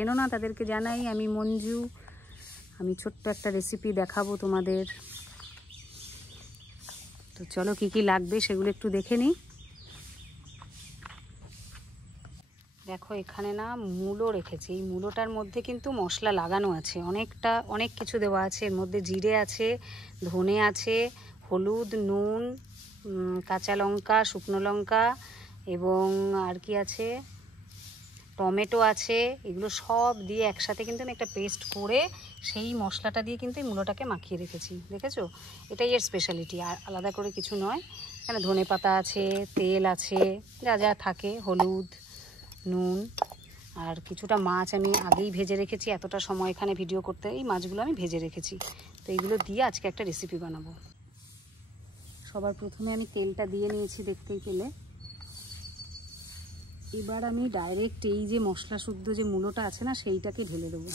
চেনো না তাদেরকে জানাই, আমি মঞ্জু। আমি ছোট্ট একটা রেসিপি দেখাবো তোমাদের। তো চলো কি কি লাগবে সেগুলো একটু দেখে নিই। দেখো এখানে না মূলো রেখেছি। এই মূলোটার মধ্যে কিন্তু মশলা লাগানো আছে, অনেক কিছু দেওয়া আছে। এর মধ্যে জিরে আছে, ধনে আছে, হলুদ, নুন, কাঁচা লঙ্কা, শুকনো লঙ্কা এবং আর কি আছে, টমেটো আছে। এগুলো সব দিয়ে একসাথে কিন্তু আমি একটা পেস্ট করে সেই মশলাটা দিয়ে কিন্তু এই মূলোটাকে মাখিয়ে রেখেছি। দেখেছো, এটাই এর স্পেশালিটি, আর আলাদা করে কিছু নয়। এখানে ধনে পাতা আছে, তেল আছে, যা যা থাকে, হলুদ, নুন, আর কিছুটা মাছ আমি আগেই ভেজে রেখেছি। এতটা সময় এখানে ভিডিও করতে এই মাছগুলো আমি ভেজে রেখেছি। তো এইগুলো দিয়ে আজকে একটা রেসিপি বানাবো। সবার প্রথমে আমি তেলটা দিয়ে নিয়েছি, দেখতেই পেলে। এবার আমি ডাইরেক্ট এই যে মশলা শুদ্ধ যে মূলোটা আছে না, সেইটাকে ঢেলে দেবো।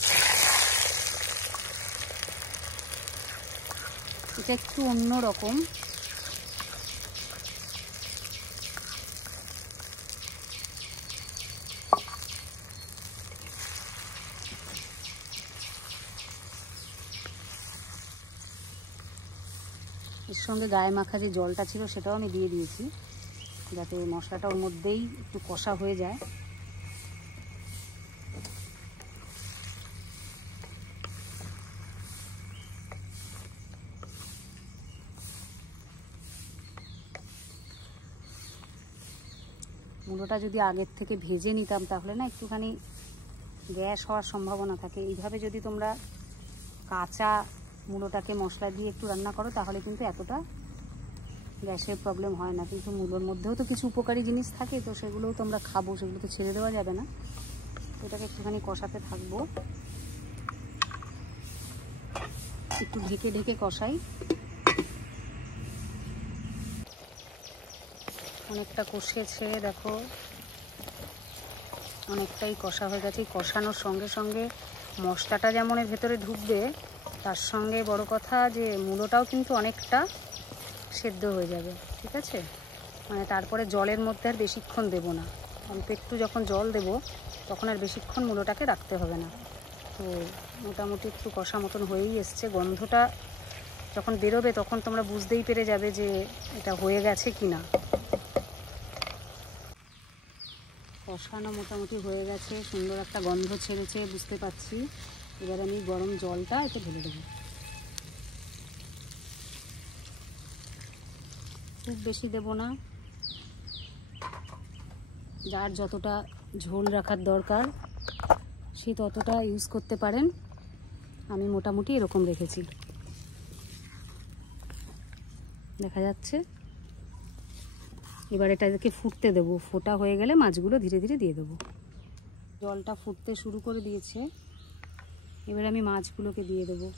এটা একটু অন্য রকম। এর সঙ্গে গায়ে মাখা যে জলটা ছিল সেটাও আমি দিয়ে দিয়েছি, যাতে মশলাটা ওর মধ্যেই একটু কষা হয়ে যায়। মূলোটা যদি আগের থেকে ভেজে নিতাম তাহলে না একটুখানি গ্যাস হওয়ার সম্ভাবনা থাকে। এইভাবে যদি তোমরা কাঁচা মূলোটাকে মশলা দিয়ে একটু রান্না করো তাহলে কিন্তু এতটা গ্যাসের প্রবলেম হয় না। কিন্তু মূলোর মধ্যেও তো কিছু উপকারী জিনিস থাকে, তো সেগুলোও তোমরা খাবো, সেগুলো তো ছেড়ে দেওয়া যাবে না। এটাকে একটুখানি কষাতে থাকবো, একটু ঢেকে ঢেকে কষাই। অনেকটা কষিয়েছে, দেখো অনেকটাই কষা হয়ে গেছে। কষানোর সঙ্গে সঙ্গে মশলাটা যেমন এর ভেতরে ঢুকবে, তার সঙ্গে বড় কথা যে মূলোটাও কিন্তু অনেকটা সেদ্ধ হয়ে যাবে। ঠিক আছে, মানে তারপরে জলের মধ্যে আর বেশিক্ষণ দেবো না। অল্প একটু যখন জল দেব তখন আর বেশিক্ষণ মূলোটাকে রাখতে হবে না। তো মোটামুটি একটু কষা মতন হয়েই এসছে। গন্ধটা যখন বেরোবে তখন তোমরা বুঝতেই পেরে যাবে যে এটা হয়ে গেছে কি না। কষানো মোটামুটি হয়ে গেছে, সুন্দর একটা গন্ধ ছেড়েছে, বুঝতে পারছি। এবার আমি গরম জলটা এতে ঢেলে দেবো। খুব বেশি দেব না, যার যতটা ঝোল রাখার দরকার সে ততটা ইউজ করতে পারেন। আমি মোটামুটি এরকম রেখেছি, দেখা যাচ্ছে। এবার এটাকে ফুটতে দেবো। ফোটা হয়ে গেলে মাছগুলো ধীরে ধীরে দিয়ে দেবো। জলটা ফুটতে শুরু করে দিয়েছে, এবার আমি মাছগুলোকে দিয়ে দেবো।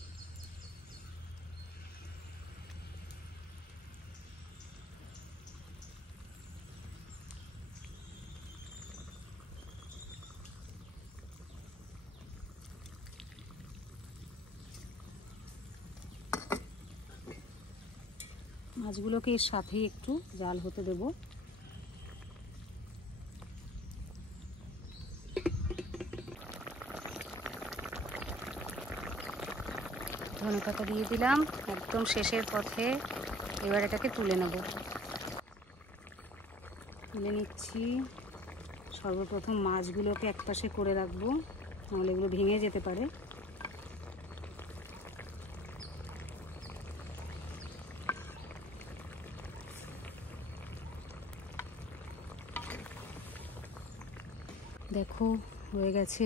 মাছগুলোকে এর সাথেই একটু জাল হতে দেব। ধনেপাতা দিয়ে দিলাম একদম শেষের পথে। এবার এটাকে তুলে নেব। তুলে নিচ্ছি। সর্বপ্রথম মাছগুলোকে একপাশে করে রাখবো, নাহলে এগুলো ভেঙে যেতে পারে। দেখো হয়ে গেছে।